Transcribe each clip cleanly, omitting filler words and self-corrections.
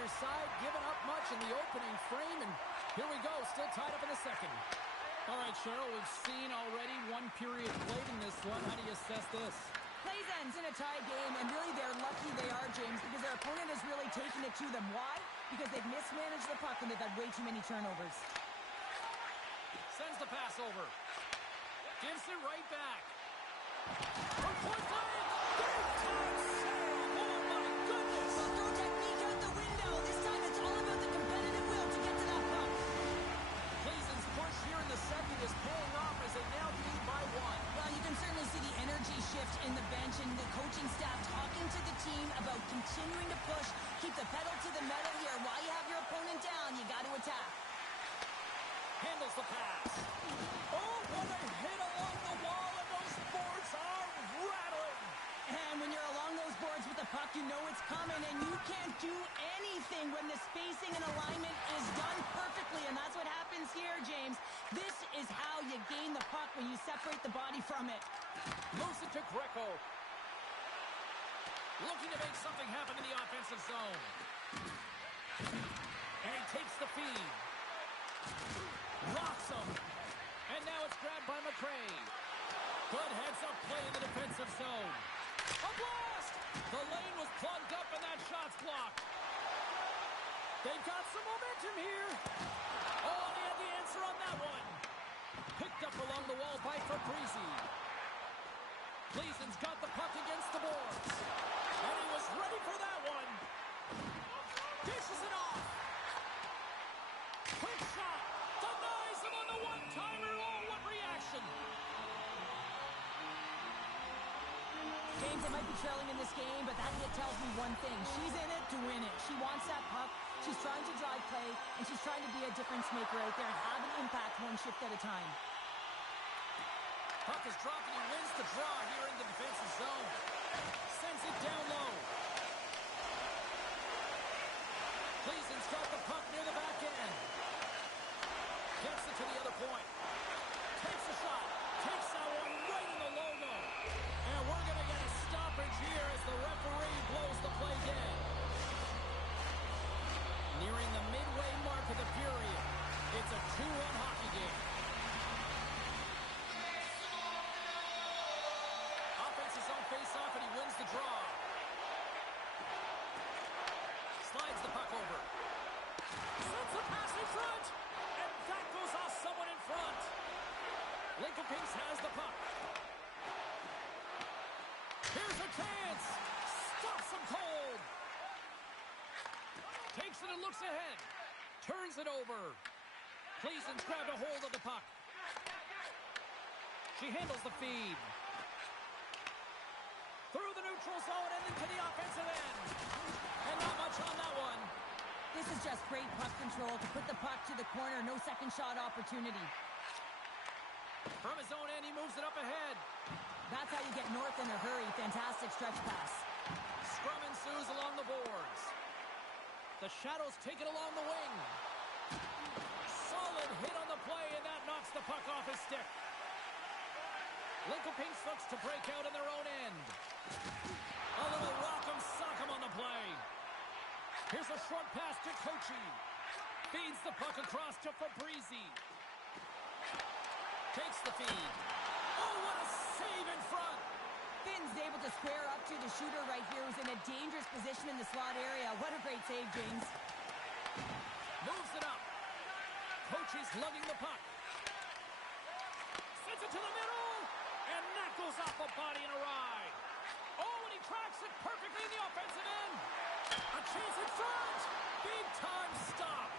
neither side giving up much in the opening frame, and here we go, still tied up in the second. All right, Cheryl, we've seen already one period played in this one. How do you assess this? Plays ends in a tie game, and really they're lucky they are, James, because their opponent has really taken it to them. Why? Because they've mismanaged the puck and they've had way too many turnovers. Sends the pass over. Gives it right back. From point blank! Big time save! Oh my goodness! Well, throw technique out the window. This time it's all about the competitive will to get to that puck. Cleason's push here in the second is paying off as they now lead by one. Well, you can certainly see the energy shift in the bench and the coaching staff talking to the team about continuing to push, keep the pedal to the metal here. While you have your opponent down, you got to attack. Handles the pass. Oh, what a hit along the wall, and those boards are rattling. And when you're along those boards with the puck, you know it's coming, and you can't do anything when the spacing and alignment is done perfectly, and that's what happens here, James. This is how you gain the puck, when you separate the body from it. Moves it to Greco. Looking to make something happen in the offensive zone. And he takes the feed. Rocks him. And now it's grabbed by McRae. Good heads-up play in the defensive zone. A blast! The lane was plugged up and that shot's blocked. They've got some momentum here. Oh, they had the answer on that one. Picked up along the wall by Fabrizi. Gleason's got the puck against the boards. And he was ready for that one. Dishes it off. Quick shot. Denies him on the one-timer. Oh, what reaction. James, they might be trailing in this game, but that hit tells me one thing. She's in it to win it. She wants that puck. She's trying to drive play, and she's trying to be a difference maker out there and have an impact one shift at a time. Puck is dropped and he wins the draw here in the defensive zone. Sends it down low. Gleason's got the puck near the back end. Gets it to the other point. Takes a shot. Takes that one right in the logo. And we're going to get a stoppage here as the referee blows the play dead. Nearing the midway mark of the period. It's a 2-1 hockey game. Offense is on face-off and he wins the draw. Slides the puck over. Sends the pass in front. And that goes off someone in front. Lincoln Pinks has the puck. Here's a chance. Stops him cold. Takes it and looks ahead. Turns it over. Gleason's grabbed a hold of the puck. She handles the feed. Through the neutral zone and into the offensive end. And not much on that one. This is just great puck control to put the puck to the corner. No second shot opportunity. From his own end, he moves it up ahead. That's how you get north in a hurry. Fantastic stretch pass. Scrum ensues along the boards. The Shadows take it along the wing. Solid hit on the play, and that knocks the puck off his stick. Lincoln Pinks looks to break out in their own end. A little rock'em sock'em on the play. Here's a short pass to Kochi. Feeds the puck across to Fabrizi. Takes the feed. Oh, what a save in front. Finn's able to square up to the shooter right here, who's in a dangerous position in the slot area. What a great save, James. Moves it up. Kochi's lugging the puck. Sends it to the middle. And that goes off a body and a ride. Oh, and he tracks it perfectly in the offensive end. A chance in front. Big time stop.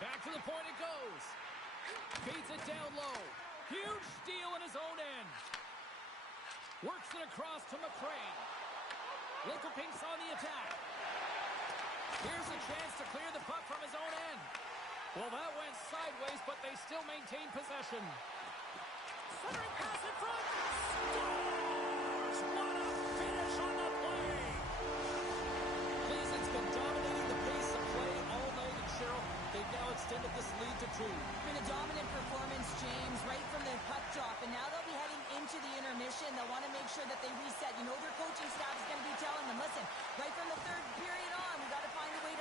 Back to the point it goes. Feeds it down low. Huge steal in his own end. Works it across to McRae. Lincoln Pinks on the attack. Here's a chance to clear the puck from his own end. Well, that went sideways, but they still maintain possession. Centering pass in front. Scores! What a finish on the play! Gleason's been dominating the pace of play all night, and Cheryl, they've now extended this lead to 2. Been a dominant performance, James, right from the puck drop, and now they'll be heading into the intermission. They'll want to make sure that they reset. You know their coaching staff is going to be telling them, listen, right from the third period on, we've got to find a way to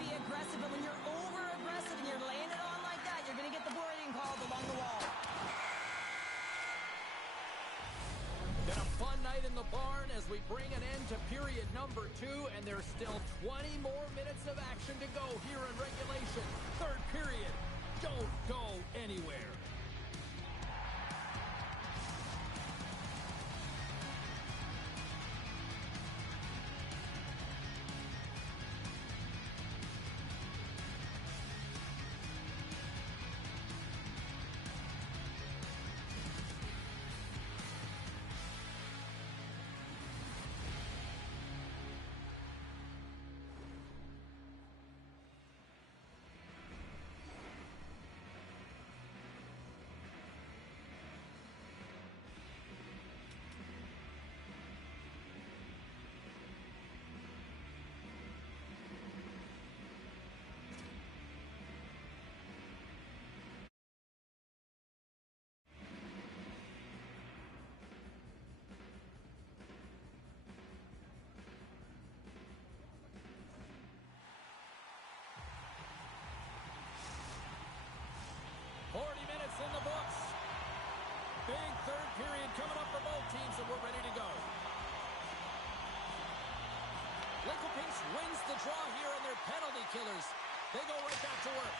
be aggressive, but when you're over-aggressive and you're laying it on like that, you're going to get the boarding called along the wall. Been a fun night in the barn as we bring an end to period number 2, and there's still 20 more minutes of action to go here in regulation. Third period. Don't go anywhere. In the books. Big third period coming up for both teams, and we're ready to go. Lincoln wins the draw here on their penalty killers. They go right back to work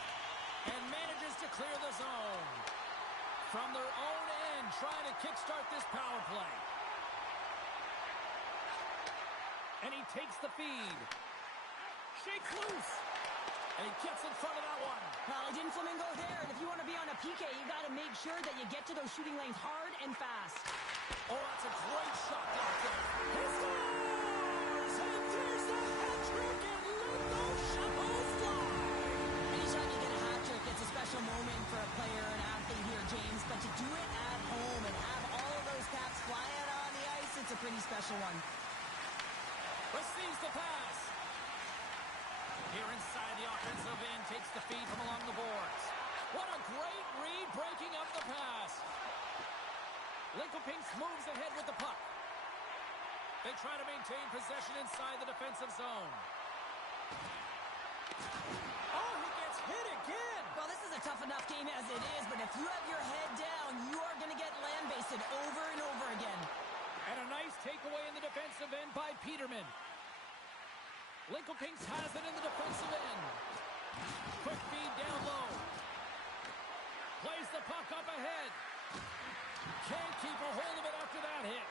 and manages to clear the zone. From their own end, trying to kickstart this power play. And he takes the feed. Shakes loose. And he gets in front of that one. Well, he didn't flamingo there, and if you want to be on a PK, you got to make sure that you get to those shooting lanes hard and fast. Oh, that's a great shot out there. He scores! And there's the hat trick, and let those shovels fly! Anytime you get a hat trick, it's a special moment for a player, an athlete here, James, but to do it at home and have all of those caps flying on the ice, it's a pretty special one. Receives the pass. Here inside the offensive end, takes the feed from along the boards. What a great read, breaking up the pass. Lincoln moves ahead with the puck. They try to maintain possession inside the defensive zone. Oh, he gets hit again. Well, this is a tough enough game as it is, but if you have your head down, you are going to get land-basted over and over again. And a nice takeaway in the defensive end by Peterman. Lincoln has it in the defensive end. Quick feed down low. Plays the puck up ahead. Can't keep a hold of it after that hit.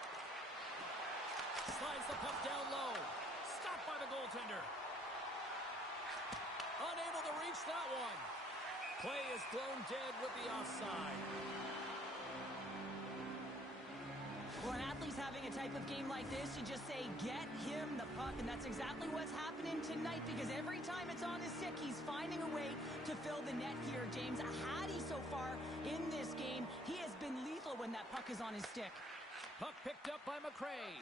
Slides the puck down low. Stopped by the goaltender. Unable to reach that one. Play is blown dead with the offside. When an athlete's having a type of game like this, you just say, get him the puck, and that's exactly what's happening tonight, because every time it's on his stick, he's finding a way to fill the net here, James. Hattie so far in this game, he has been lethal when that puck is on his stick. Puck picked up by McRae.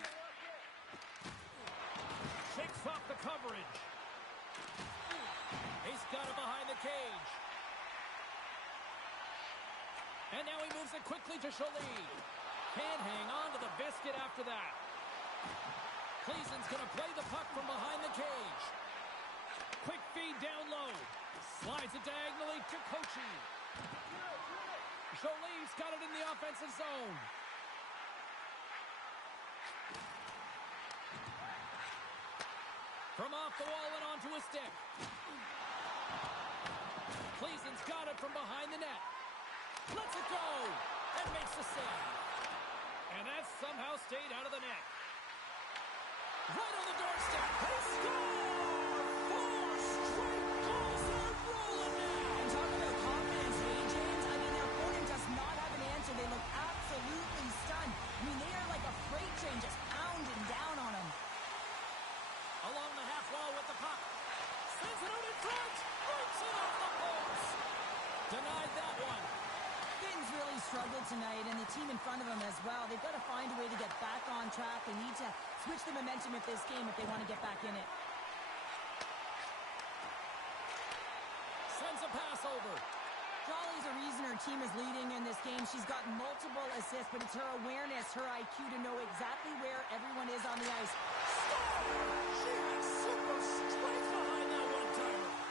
Shakes off the coverage. He's got it behind the cage. And now he moves it quickly to Jolie. Can't hang on to the biscuit after that. Cleason's going to play the puck from behind the cage. Quick feed down low. Slides it diagonally to Kochi. Jolie's got it in the offensive zone. From off the wall and onto his stick. Cleason's got it from behind the net. Lets it go. And makes the save. And that somehow stayed out of the net. Right on the doorstep. They score! 4 straight goals. They're rolling now. And talk about confidence, hey, James? I mean, their opponent does not have an answer. They look absolutely stunned. I mean, they are like a freight train just pounding down on them. Along the half wall with the puck. Sends it out in front. Breaks it off the post. Denied that one. Finn's really struggled tonight, and the team in front of them as well. They've got to find a way to get back on track. They need to switch the momentum of this game if they want to get back in it. Sends a pass over. Jolly's a reason her team is leading in this game. She's got multiple assists, but it's her awareness, her IQ to know exactly where everyone is on the ice. Score! She has super strength behind that one-timer.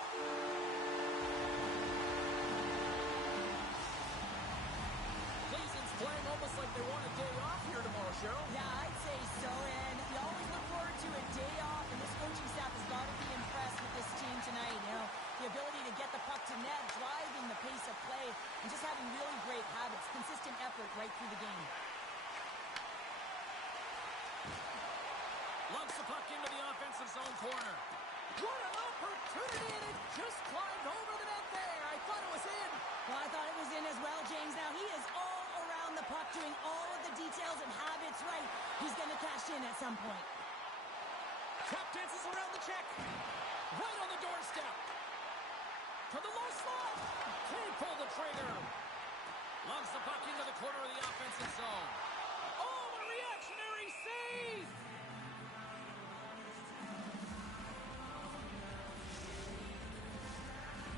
corner. What an opportunity, and it just climbed over the net there. I thought it was in. Well, I thought it was in as well, James. Now, he is all around the puck, doing all of the details and habits right. He's going to cash in at some point. Tap dances around the check. Right on the doorstep. To the low slot. Can't pull the trigger. Lugs the puck into the corner of the offensive zone. Oh, a reactionary save!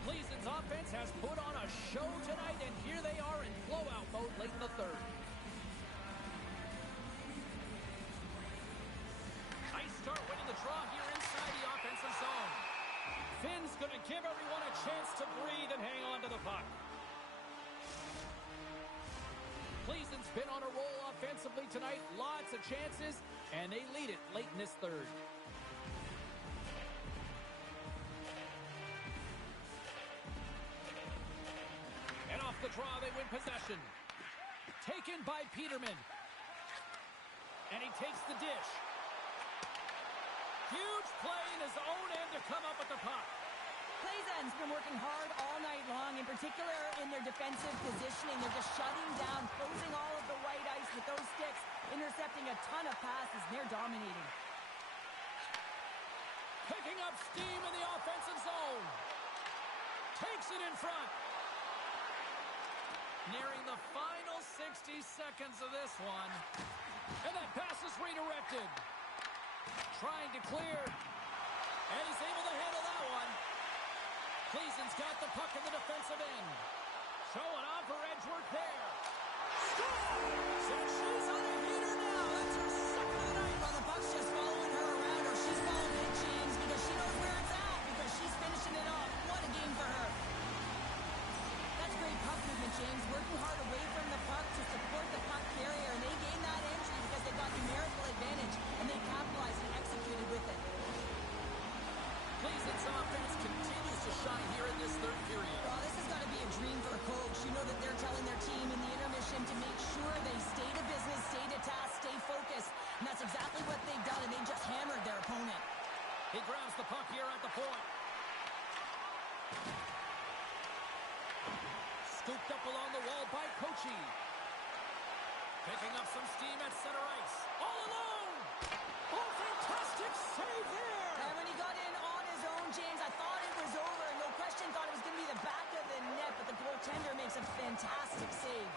Gleason's offense has put on a show tonight, and here they are in blowout mode late in the third. Nice start winning the draw here inside the offensive zone. Finn's going to give everyone a chance to breathe and hang on to the puck. Gleason's been on a roll offensively tonight. Lots of chances, and they lead it late in this third. And off the draw, they win possession. Taken by Peterman. And he takes the dish. Huge play in his own end to come up with the puck. Gleason's been working hard all night long, in particular in their defensive positioning. They're just shutting down, closing all of the white ice with those sticks, intercepting a ton of passes, and they're dominating. Picking up steam in the offensive zone. Takes it in front. Nearing the final 60 seconds of this one. And that pass is redirected. Trying to clear. And he's able to handle that one. Gleason's got the puck in the defensive end. Showing off her edge work there. Scores! And she's on a heater now. That's her second of the night. Well, the puck's just following her around, or she's following it, James, because she knows where it's at, because she's finishing it off. What a game for her. That's great puck movement, James. Working hard away from the puck to support the puck carrier, and they gained that entry because they got numerical advantage, and they capitalized and executed with it. Gleason's offense continues to shine here in this third period. Well, this has got to be a dream for a coach. You know that they're telling their team in the intermission to make sure they stay to business, stay to task, stay focused. And that's exactly what they've done, and they just hammered their opponent. He grabs the puck here at the point. Scooped up along the wall by Kochi. Picking up some steam at center ice. All alone! Oh, fantastic save there! And when he got in on his own, James, I thought it was over. No question, thought it was going to be the back of the net, but the goaltender makes a fantastic save.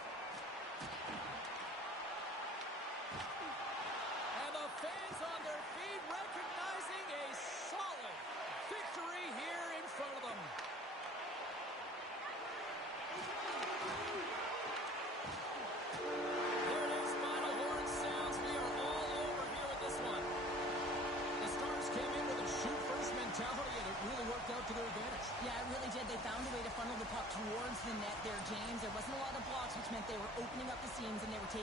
And the fans on their feet recognizing a solid victory here in front of them. There it is, final horn sounds. We are all over here with this one. The Stars came in with a shoot-first mentality, and it really worked out to their advantage. Yeah, it really did. They found a way to funnel the puck towards the net there, James. There wasn't a lot of blocks, which meant they were opening up the seams, and they were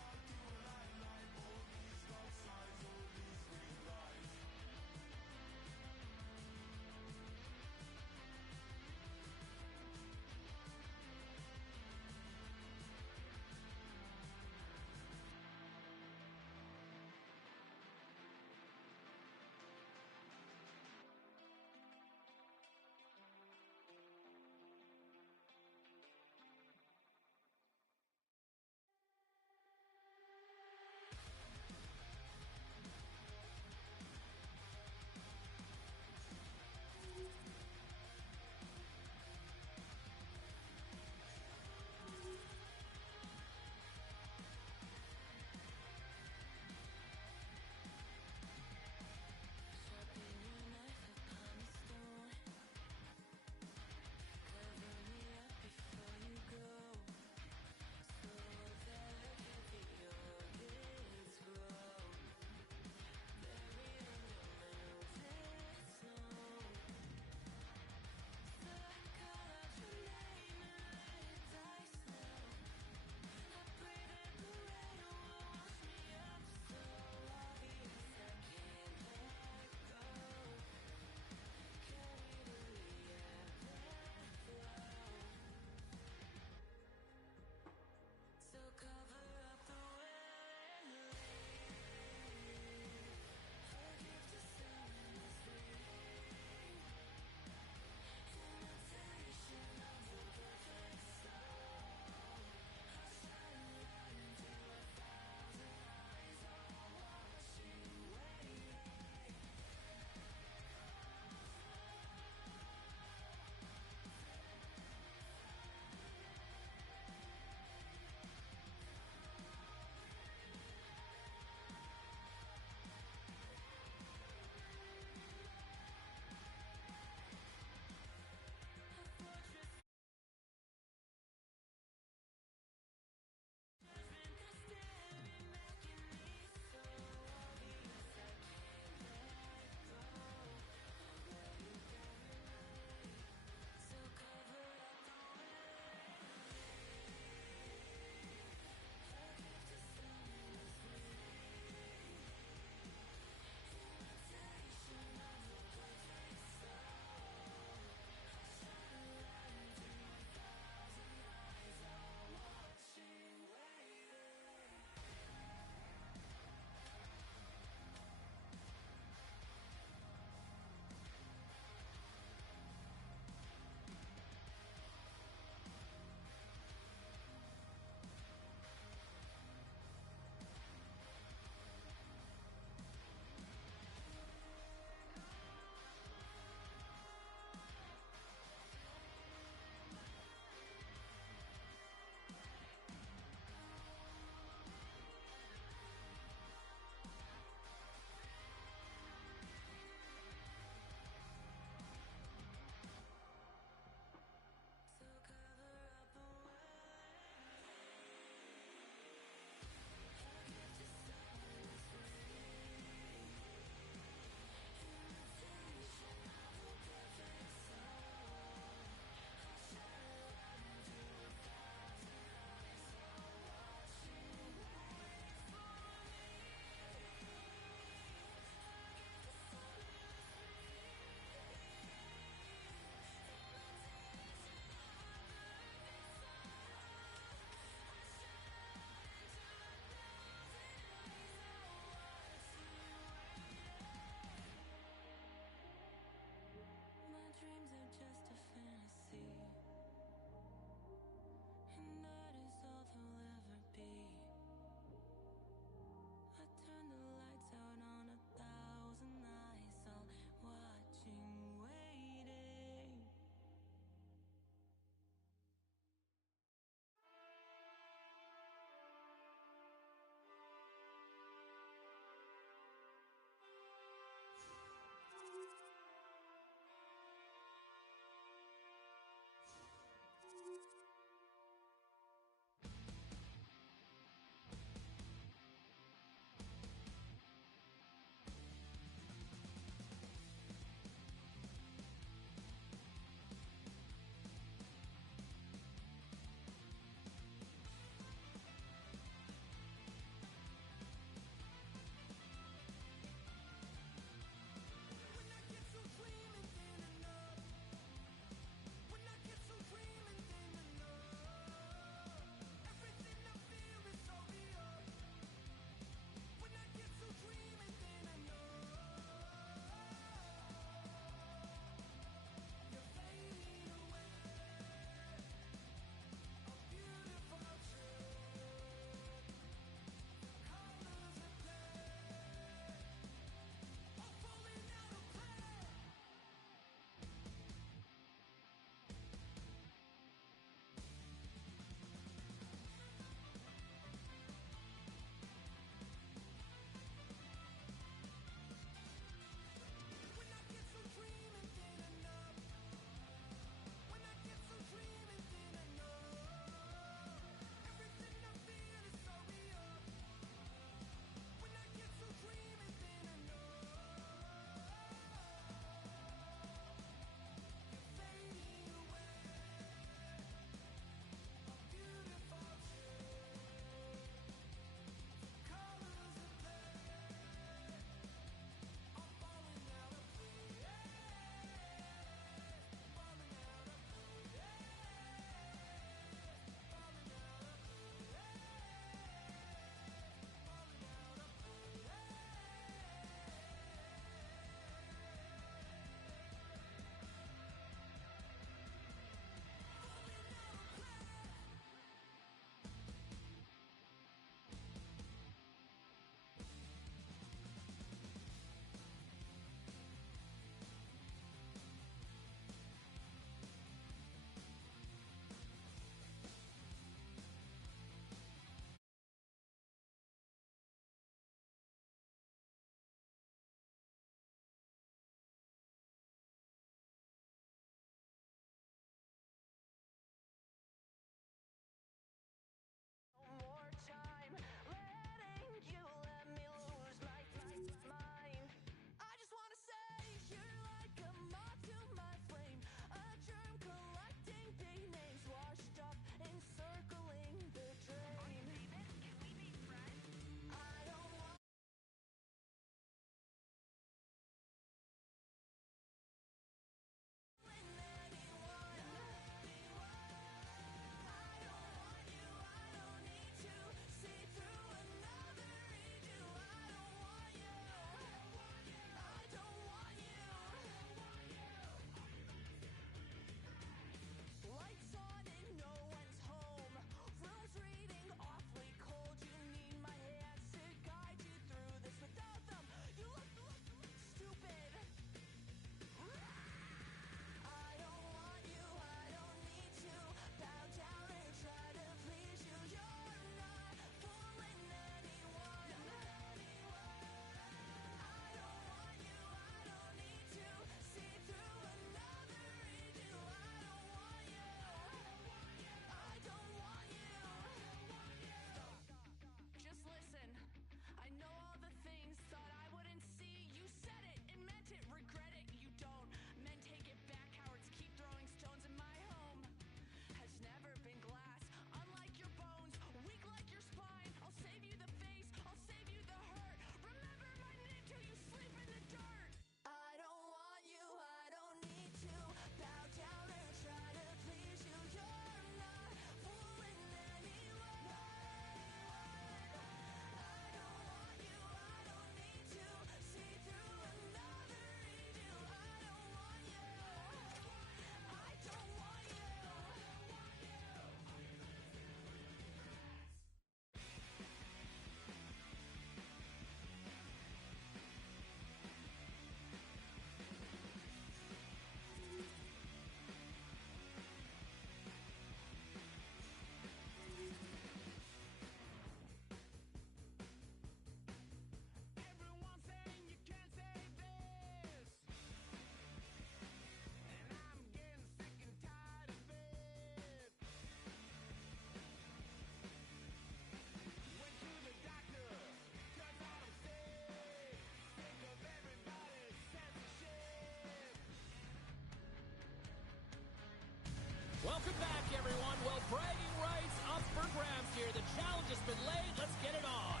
Welcome back, everyone. Well, bragging rights up for grabs here. The challenge has been laid. Let's get it on.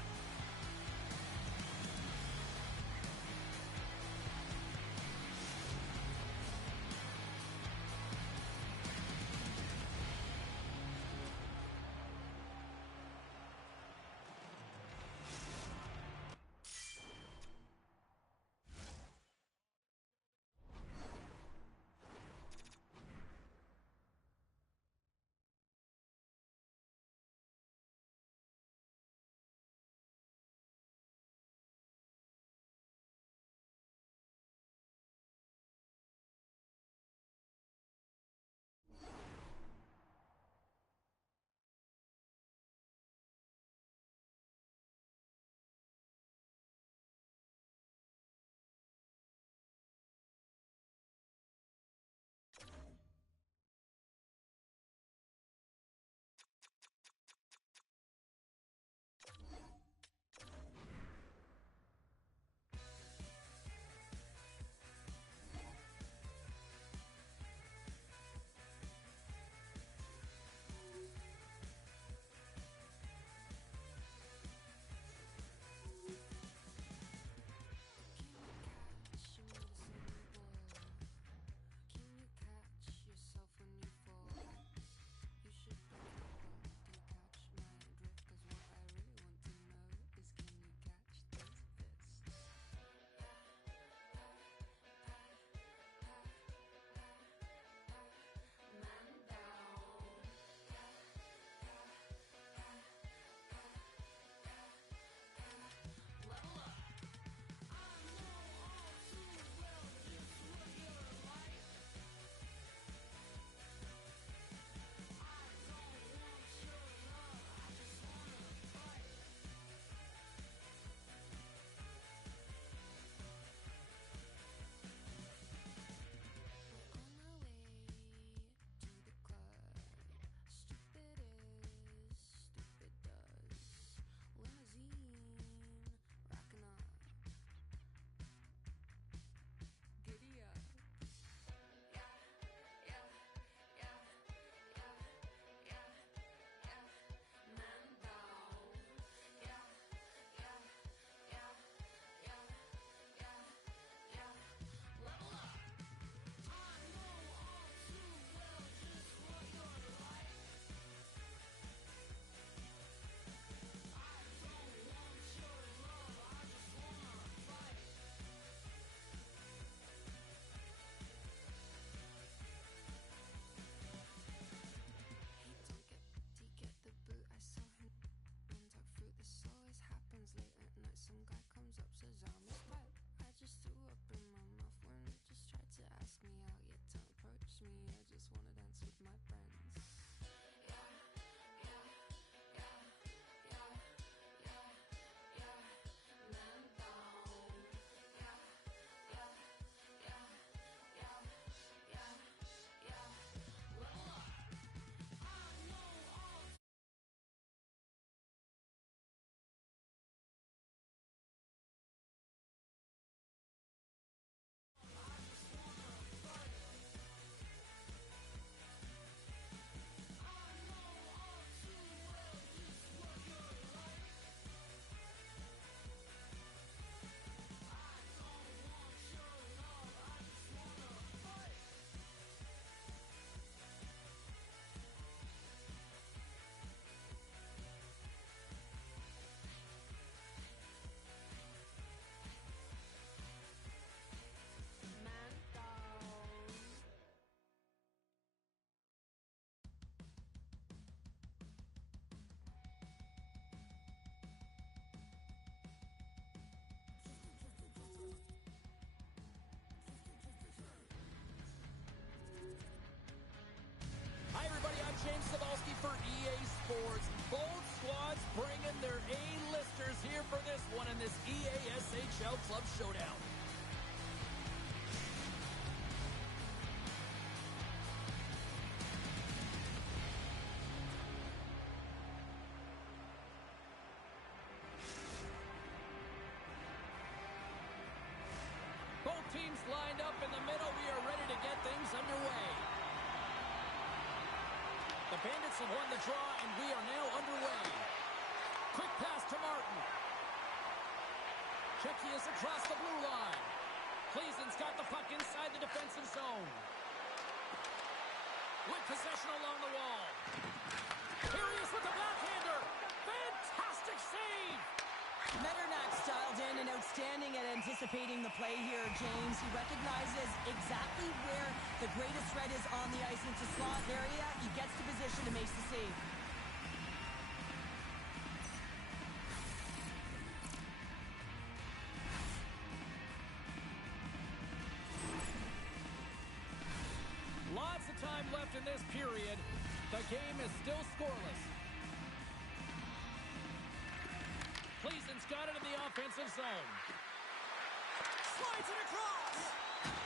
James Cebulski for EA Sports. Both squads bringing their A-listers here for this one in this EA SHL Club Showdown. Both teams lined up in the middle. We are ready to get things underway. The Bandits have won the draw, and we are now underway. Quick pass to Martin. Czechias across the blue line. Cleason's got the puck inside the defensive zone. With possession along the wall. Here he is with the backhander. Fantastic save. Metternach dialed in and outstanding at anticipating the play here, James. He recognizes exactly where the greatest threat is on the ice. It's a slot area. He gets to position and makes the save. Lots of time left in this period. The game is still scoreless. Cleason's got it in the offensive zone. Slides it across.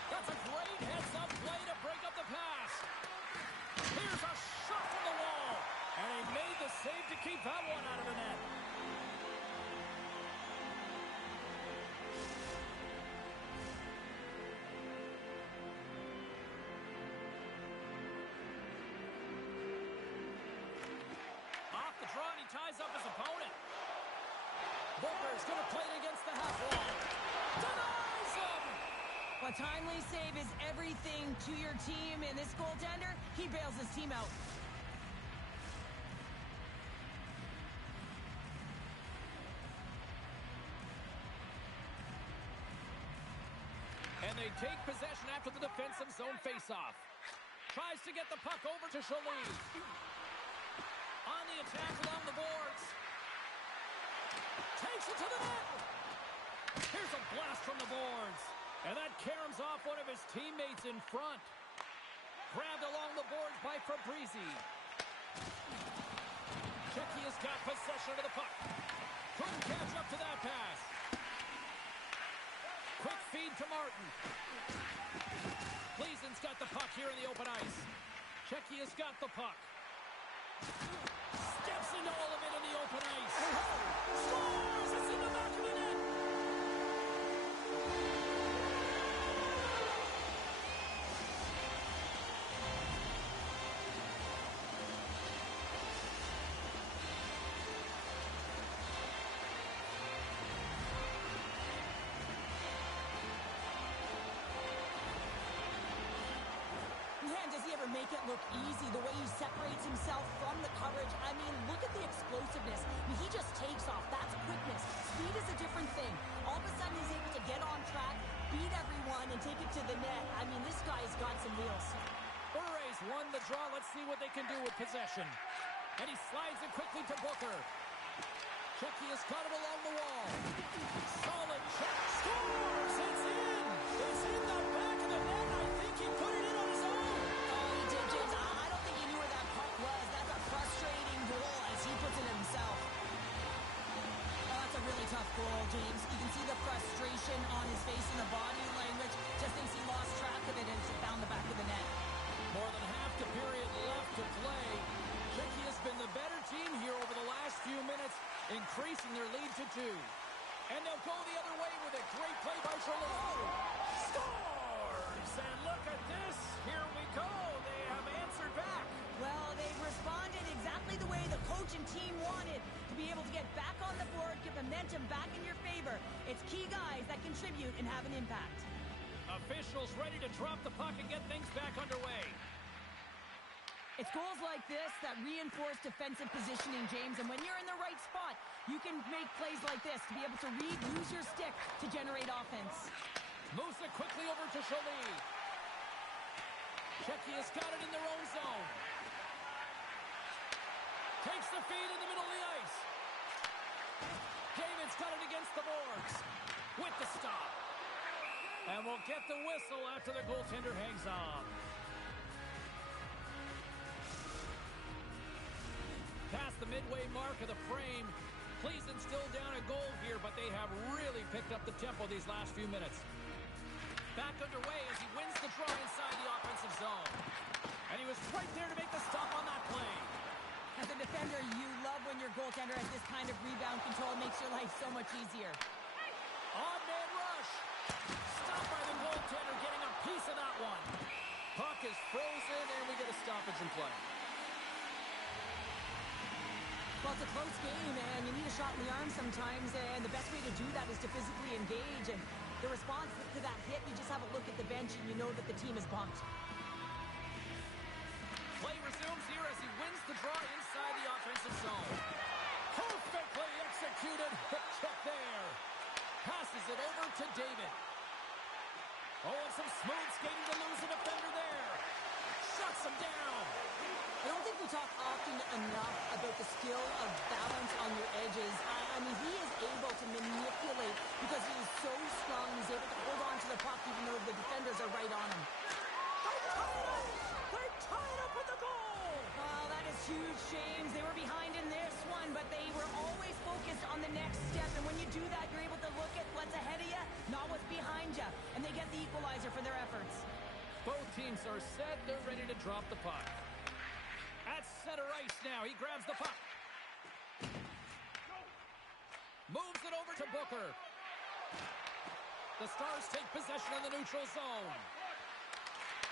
That's a great heads-up play to break up the pass. Here's a shot from the wall. And he made the save to keep that one out of the net. Off the draw, and he ties up his opponent. Booker's going to play it against the half wall. Denies him! A timely save is everything to your team, and this goaltender, he bails his team out. And they take possession after the defensive zone faceoff. Tries to get the puck over to Chalet. On the attack along the boards. Takes it to the net. Here's a blast from the boards. And that caroms off one of his teammates in front. Grabbed along the boards by Fabrizi. Czechia's got possession of the puck. Couldn't catch up to that pass. Quick feed to Martin. Cleason's got the puck here in the open ice. Czechia's got the puck. Steps into all of it in the open ice. Scores! It's in the back of the net. Man, does he ever make it look easy, the way he separates himself from the coverage. I mean, look at the explosiveness. I mean, he just takes off. That's quickness. Speed is a different thing. All of a sudden, he's able to get on track, beat everyone, and take it to the net. I mean, this guy's got some wheels. Berets won the draw. Let's see what they can do with possession. And he slides it quickly to Booker. Czechia's got it along the wall. Solid check. Scores! It's in! It's in the back of the net. I think he put it in on his own. Oh, he did, James. I don't think he knew where that puck was. That's a frustrating goal as he puts it himself. Oh, that's a really tough goal, James. You can see the frustration on his face and the body language. Just thinks he lost track of it and it's found the back of the net. More than half the period left to play. Czechia's been the better team here over the last few minutes, increasing their lead to 2. And they'll go the other way with a great play by Chalet. Scores! And look at this. Here we go. They have answered back. Well, they've responded exactly the way the coach and team wanted, to be able to get back on the board, get momentum back in your favor. It's key guys that contribute and have an impact. Officials ready to drop the puck and get things back underway. It's goals like this that reinforce defensive positioning, James, and when you're in the right spot, you can make plays like this to be able to read, use your stick to generate offense. Moves it quickly over to Chalet. Czechia's got it in their own zone. Takes the feed in the middle of the ice. David's got it against the boards. With the stop. And we'll get the whistle after the goaltender hangs on. Past the midway mark of the frame. Cleason's still down a goal here, but they have really picked up the tempo these last few minutes. Back underway as he wins the draw inside the offensive zone. And he was right there to make the stop on that play. As a defender, you love when your goaltender has this kind of rebound control. It makes your life so much easier. On-man rush. Stopped by the goaltender, getting a piece of that one. Puck is frozen, and we get a stoppage in play. Well, it's a close game, and you need a shot in the arm sometimes, and the best way to do that is to physically engage. And the response to that hit, you just have a look at the bench, and you know that the team is bumped. Play resumes here as he wins the draw inside the offensive zone. Perfectly executed hook check there. Passes it over to David. Oh, and some smooth skating to lose a defender there. Shuts him down. I don't think we talk often enough about the skill of balance on your edges. I mean, he is able to manipulate because he is so strong. He's able to hold on to the puck even though the defenders are right on him. They tie it up with the goal. Oh, that is huge, James. They were behind in this one, but they were always focused on the next step. And when you do that, you're able to look at what's ahead of you, not what's behind you. And they get the equalizer for their efforts. Both teams are set. They're ready to drop the puck. At center ice now. He grabs the puck. Moves it over to Booker. The Stars take possession in the neutral zone.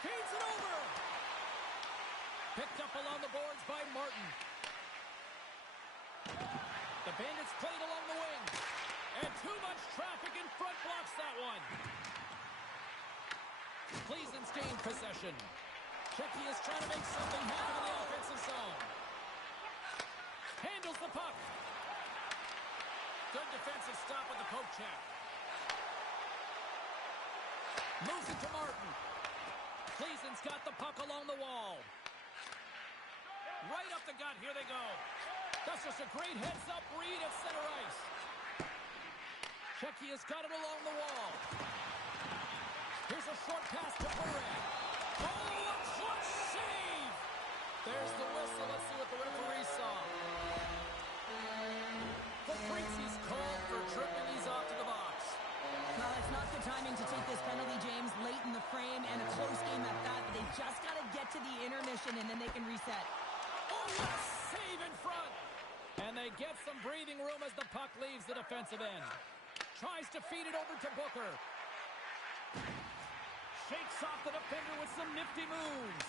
Feeds it over. Picked up along the boards by Martin. The Bandits played along the wing. And too much traffic in front blocks that one. Cleason's gained possession. Shecky is trying to make something happen in the offensive zone. Handles the puck. Good defensive stop with the poke check. Moves it to Martin. Cleason's got the puck along the wall. Right up the gut. Here they go. That's just a great heads-up read at center ice. Shecky has got it along the wall. Here's a short pass to Murray. Oh, a clutch save! There's the whistle. Let's see what the referee saw. Patrizi's called for tripping. He's off to the box. Well, it's not good timing to take this penalty, James, late in the frame, and a close game at that. But they just got to get to the intermission, and then they can reset. Oh, what a save in front! And they get some breathing room as the puck leaves the defensive end. Tries to feed it over to Booker. Shakes off the defender with some nifty moves.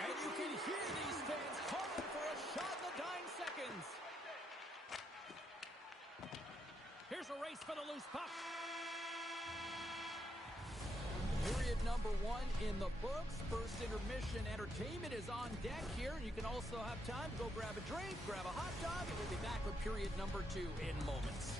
And you can hear these fans calling for a shot in the dying seconds. Here's a race for the loose puck. Period number 1 in the books. First intermission entertainment is on deck here. You can also have time to go grab a drink, grab a hot dog, and we'll be back with period number 2 in moments.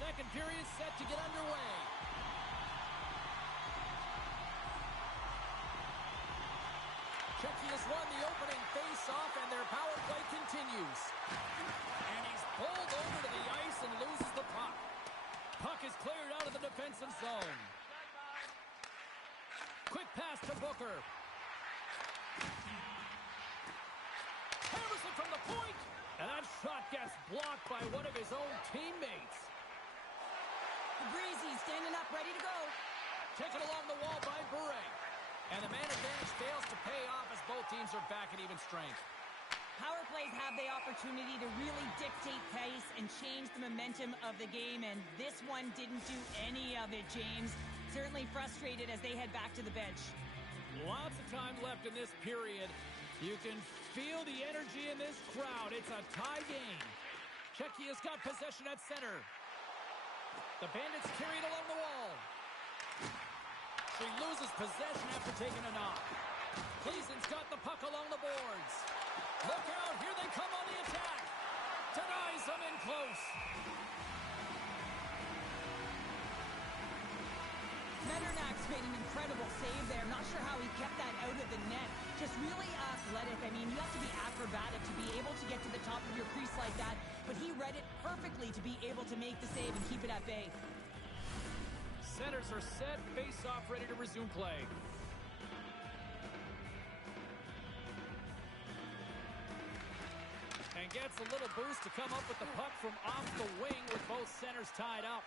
Second period set to get underway. Shecky has won the opening face-off, and their power play continues. And he's pulled over to the ice and loses the puck. Puck is cleared out of the defensive zone. Quick pass to Booker. Hammers it from the point, and that shot gets blocked by one of his own teammates. Breezy standing up, ready to go. Taken along the wall by Bure. And the man advantage fails to pay off as both teams are back at even strength. Power plays have the opportunity to really dictate pace and change the momentum of the game, and this one didn't do any of it, James. Certainly frustrated as they head back to the bench. Lots of time left in this period. You can feel the energy in this crowd. It's a tie game. Shecky has got possession at center. The Bandits carry it along the wall. She loses possession after taking a knock. Cleason's got the puck along the boards. Look out, here they come on the attack. Denies them in close. Veternak's made an incredible save there. Not sure how he kept that out of the net. Just really athletic. I mean, you have to be acrobatic to be able to get to the top of your crease like that. But he read it perfectly to be able to make the save and keep it at bay. Centers are set, face-off ready to resume play. And gets a little boost to come up with the puck from off the wing with both centers tied up.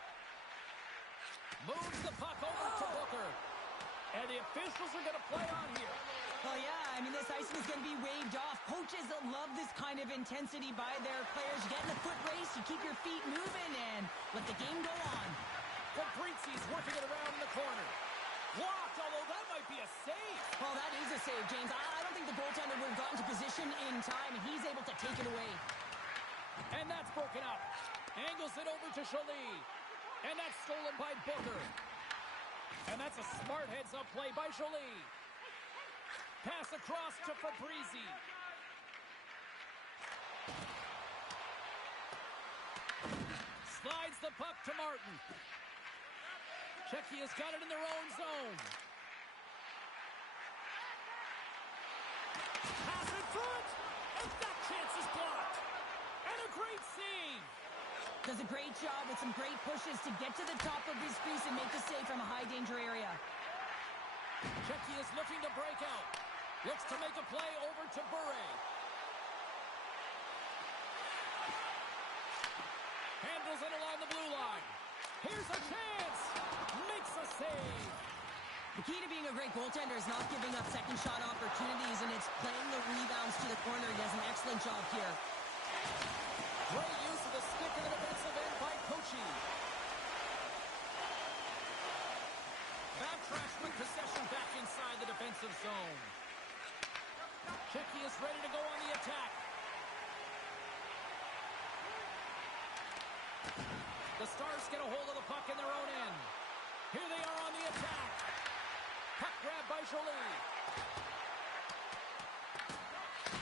Moves the puck over to Booker. And the officials are going to play on here. Well, yeah, I mean, this icing is going to be waved off. Coaches love this kind of intensity by their players. You get in the foot race, you keep your feet moving, and let the game go on. Fabrizi's working it around in the corner. Blocked, although that might be a save. Well, that is a save, James. I don't think the goaltender would have gotten to position in time, and he's able to take it away. And that's broken up. Angles it over to Jolie. And that's stolen by Booker. And that's a smart heads-up play by Jolie. Pass across to Fabrizi. Slides the puck to Martin. Czechia has got it in their own zone. Pass in front. And that chance is blocked. And a great save. Does a great job with some great pushes to get to the top of his crease and make the save from a high-danger area. Czechia is looking to break out. Looks to make a play over to Bure. Handles it along the blue line. Here's a chance. Makes a save. The key to being a great goaltender is not giving up second shot opportunities, and it's playing the rebounds to the corner. He does an excellent job here. Great use of the stick in the defensive end by Kochi. Backtracks with possession back inside the defensive zone. Czechia is ready to go on the attack. The Stars get a hold of the puck in their own end. Here they are on the attack. Puck grab by Jolie.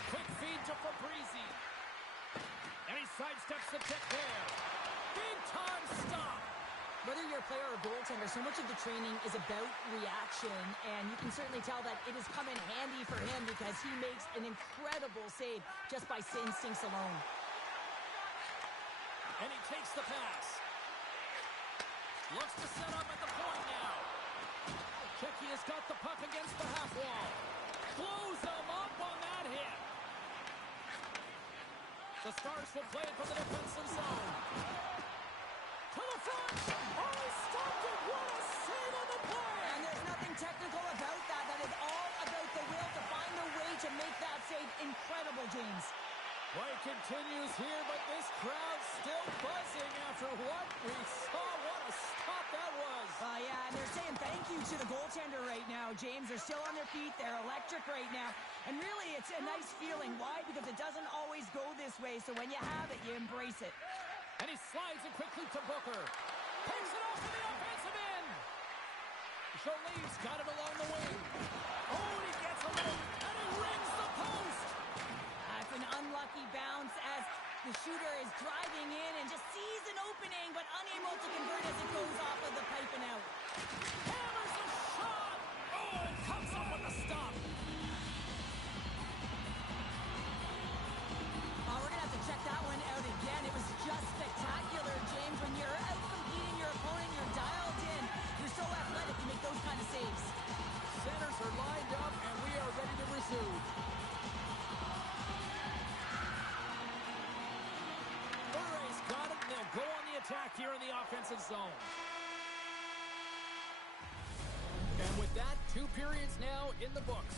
Quick feed to Fabrizi. And he sidesteps the check there. Big time stop. Whether you're a player or a goaltender, so much of the training is about reaction, and you can certainly tell that it has come in handy for him because he makes an incredible save just by instincts alone. And he takes the pass. Looks to set up at the point now. Czechia's got the puck against the half wall. Blows him up on that hit. The Stars will play it from the defensive zone. To the front. Oh, he stopped it. What a save on the play. And there's nothing technical about that. That is all about the will to find a way to make that save incredible, James. Play continues here, but this crowd's still buzzing after what we saw. What a stop that was. Yeah, and they're saying thank you to the goaltender right now, James. They're still on their feet. They're electric right now. And really, it's a nice feeling. Why? Because it doesn't always go this way. So when you have it, you embrace it. And he slides it quickly to Booker. Picks it off to the offensive end. Jolie's got it along the wing. Oh, and he gets a little, and he rings the post. That's an unlucky bounce as the shooter is driving in and just sees an opening, but unable to convert as it goes off of the pipe and out. Hammers the shot. Oh, and comes up with the stop. We're going to have to check that one out again. It was just spectacular, James. When you're out competing your opponent, you're dialed in. You're so athletic, you make those kind of saves. Centers are lined up, and we are ready to resume. Bure's got it, and they'll go on the attack here in the offensive zone. And with that, 2 periods now in the books.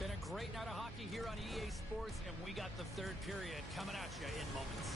Been a great night of hockey here on EA Sports, and we got the 3rd period coming at you in moments.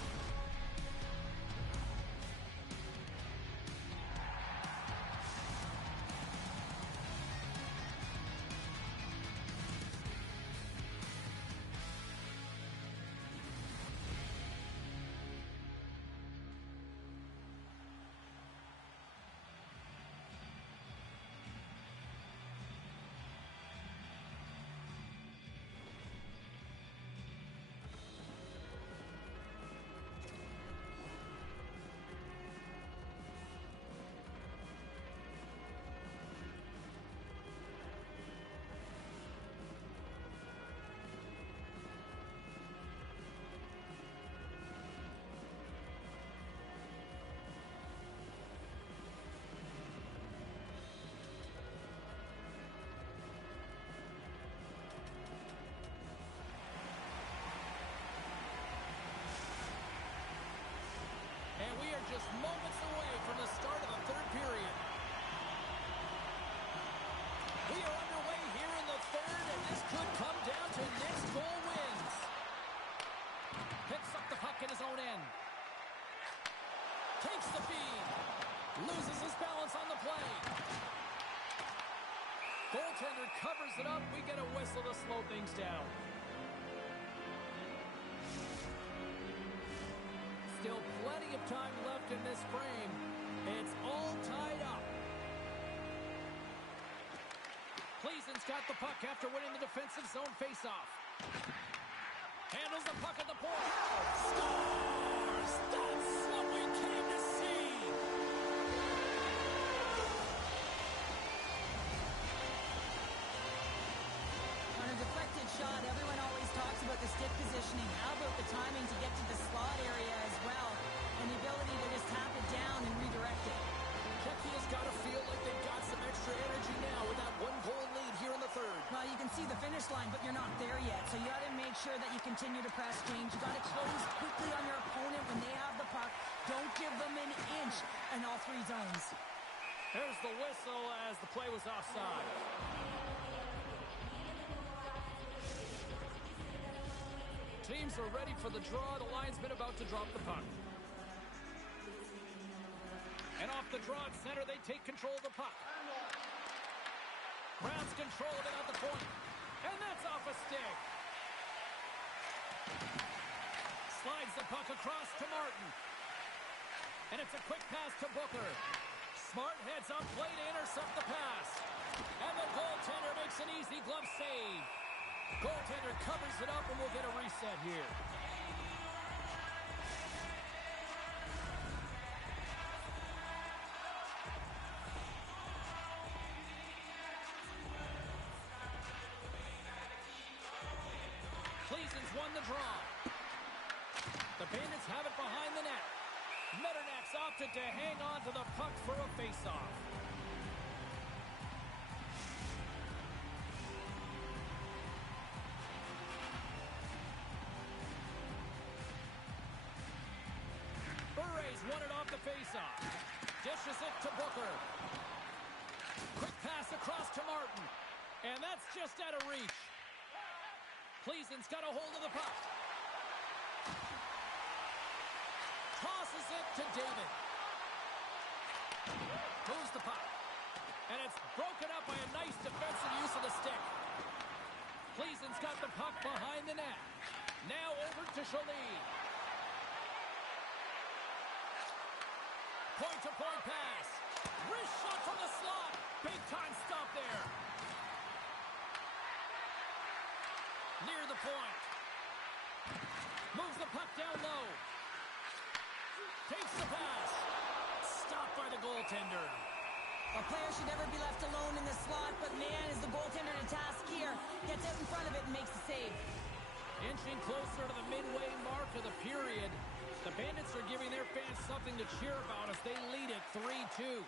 just moments away from the start of the third period. We are underway here in the third, and this could come down to next goal wins. Picks up the puck in his own end. Takes the feed. Loses his balance on the play. Goaltender covers it up. We get a whistle to slow things down. Still plenty of time left in this frame. It's all tied up. Cleason's got the puck after winning the defensive zone faceoff. Handles the puck at the point. Scores! That's what we came to see! On a deflected shot, everyone always talks about the stick positioning. How about the timing to get to the slot area as well? And the ability to just tap it down and redirect it. Kentucky has got to feel like they've got some extra energy now with that one-goal lead here in the third. Well, you can see the finish line, but you're not there yet. So you got to make sure that you continue to press, James. You got to close quickly on your opponent when they have the puck. Don't give them an inch in all three zones. There's the whistle as the play was offside. Teams are ready for the draw. The linesman about to drop the puck. And off the draw at center, they take control of the puck. Grounds control of it at the point. And that's off a stick. Slides the puck across to Martin. And it's a quick pass to Booker. Smart heads up play to intercept the pass. And the goaltender makes an easy glove save. Goaltender covers it up, and we'll get a reset here. Cleason's won the draw. The Bandits have it behind the net. Metternach's opted to hang on to the puck for a faceoff. Buray's won it off the faceoff. Dishes it to Booker. Quick pass across to Martin. And that's just out of reach. Cleason's got a hold of the puck. Tosses it to David. Moves the puck. And it's broken up by a nice defensive use of the stick. Cleason's got the puck behind the net. Now over to Jolie. Point-to-point pass. Wrist shot from the slot. Big-time stop there. Near the point. Moves the puck down low. Takes the pass. Stopped by the goaltender. A player should never be left alone in the slot, but man, is the goaltender to task here. Gets out in front of it and makes the save. Inching closer to the midway mark of the period. The Bandits are giving their fans something to cheer about as they lead it 3-2.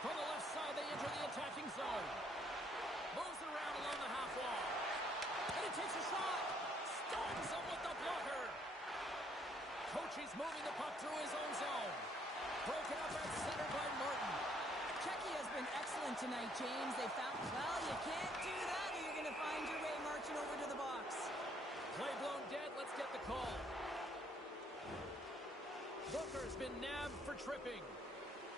From the left side, they enter the attacking zone. Moves it around along the half wall. And he takes a shot. Stones him with the blocker. Coachie's moving the puck through his own zone. Broken up at center by Martin. Czechia has been excellent tonight, James. They found, well, you can't do that or you're going to find your way marching over to the box. Play blown dead. Let's get the call. Booker's been nabbed for tripping.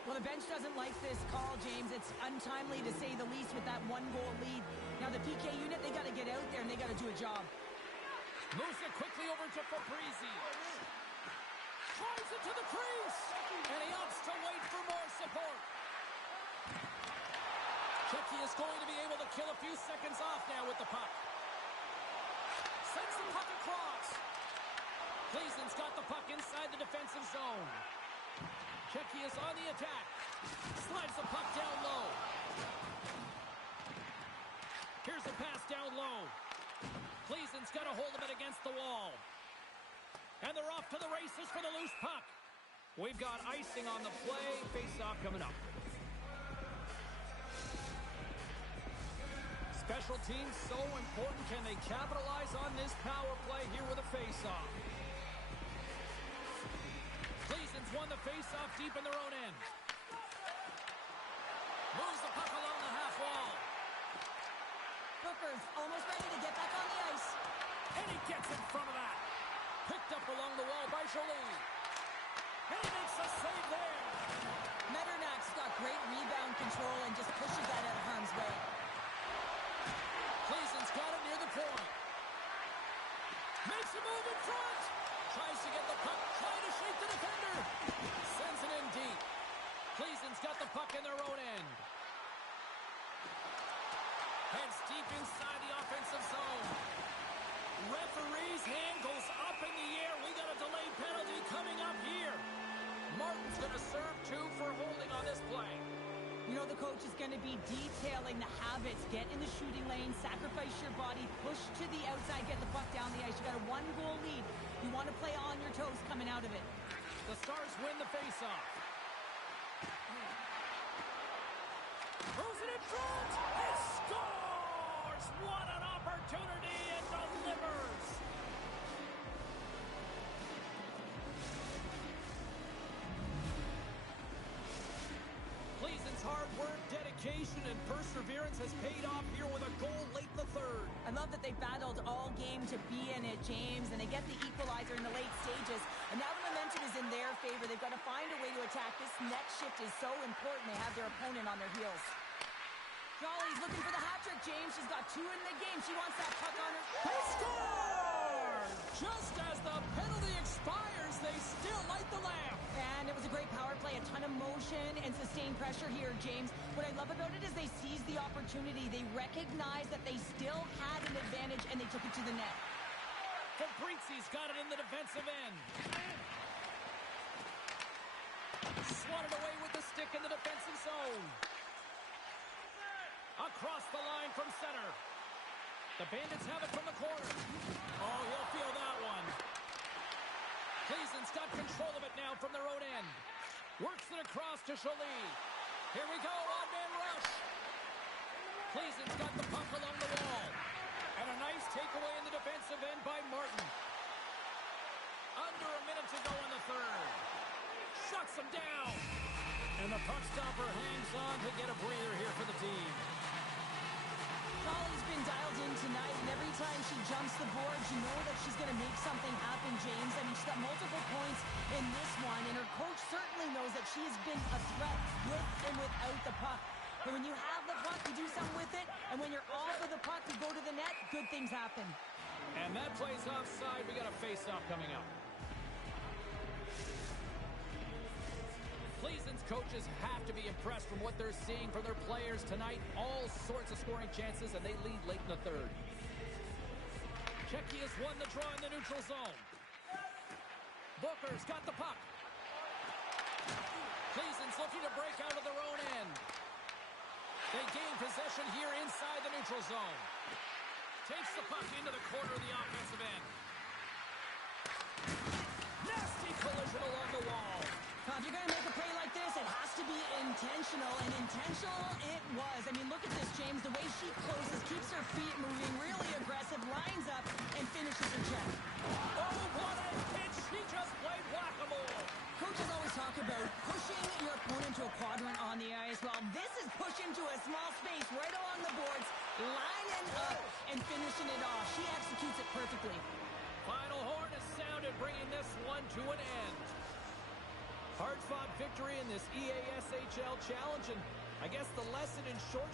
Well, the bench doesn't like this call, James. It's untimely to say the least with that one-goal lead. Now, the PK unit, they got to get out there and they got to do a job. Moves it quickly over to Fabrizi. Tries it to the crease. And he opts to wait for more support. Czechia is going to be able to kill a few seconds off now with the puck. Sends the puck across. Cleason's got the puck inside the defensive zone. Czechia's on the attack. Slides the puck down low. Here's a pass down low. Cleason's got a hold of it against the wall. And they're off to the races for the loose puck. We've got icing on the play. Face-off coming up. Special teams so important. Can they capitalize on this power play here with a face-off? won the face-off deep in their own end. Moves the puck along the half wall. Booker's almost ready to get back on the ice. And he gets in front of that. Picked up along the wall by Jolie. And he makes a save there. Metternach's got great rebound control and just pushes that out of harm's way. Cleason's got it near the point. Makes a move in front. Tries to get the puck. Trying to shake the defender. Sends it in deep. Cleason's got the puck in their own end. Heads deep inside the offensive zone. Referee's hand goes up in the air. We got a delayed penalty coming up here. Martin's going to serve 2 for holding on this play. You know the coach is going to be detailing the habits. Get in the shooting lane, sacrifice your body, push to the outside, get the puck down the ice. You got a 1-goal lead. You want to play on your toes coming out of it. The Stars win the faceoff. Throws it in front. He scores! What an opportunity, and delivers! Cleason's hard work, dedication, and perseverance has paid off here with a goal late in the third. I love that they battled all game to be in it, James, and they get the equalizer in the late stages. And now the momentum is in their favor. They've got to find a way to attack. This next shift is so important. They have their opponent on their heels. Jolly's looking for the hat-trick, James. She's got 2 in the game. She wants that puck on her. They score! Just as the penalty expires, they still light the lamp. And it was a great power play, a ton of motion and sustained pressure here, James. What I love about it is they seized the opportunity. They recognized that they still had an advantage, and they took it to the net. Fabrizi's got it in the defensive end. Swatted away with the stick in the defensive zone. Across the line from center. The Bandits have it from the corner. Oh, he'll feel that one. Cleason's got control of it now from their own end. Works it across to Jolie. Here we go, odd-man rush. Cleason's got the puck along the wall. And a nice takeaway in the defensive end by Martin. Under a minute to go in the third. Shuts him down. And the puck stopper hangs on to get a breather here for the team. Molly's been dialed in tonight, and every time she jumps the boards, you know that she's going to make something happen, James. I mean, she's got multiple points in this one, and her coach certainly knows that she has been a threat with and without the puck. But when you have the puck, you do something with it, and when you're off of the puck, you go to the net, good things happen. And that plays offside. We got a face-off coming up. Cleason's coaches have to be impressed from what they're seeing from their players tonight. All sorts of scoring chances, and they lead late in the third. Czechia has won the draw in the neutral zone. Booker's got the puck. Cleason's looking to break out of their own end. They gain possession here inside the neutral zone. Takes the puck into the corner of the offensive end. Nasty collision along the wall. If you're going to make a play like this, it has to be intentional, and intentional it was. I mean, look at this, James. The way she closes, keeps her feet moving, really aggressive, lines up, and finishes her check. Oh, what a pitch! She just played whack-a-mole. Coaches always talk about pushing your opponent to a quadrant on the ice. Well, this is pushing to a small space right along the boards, lining up, and finishing it off. She executes it perfectly. Final horn is sounded, bringing this one to an end. Hard-fought victory in this EASHL challenge, and I guess the lesson in short...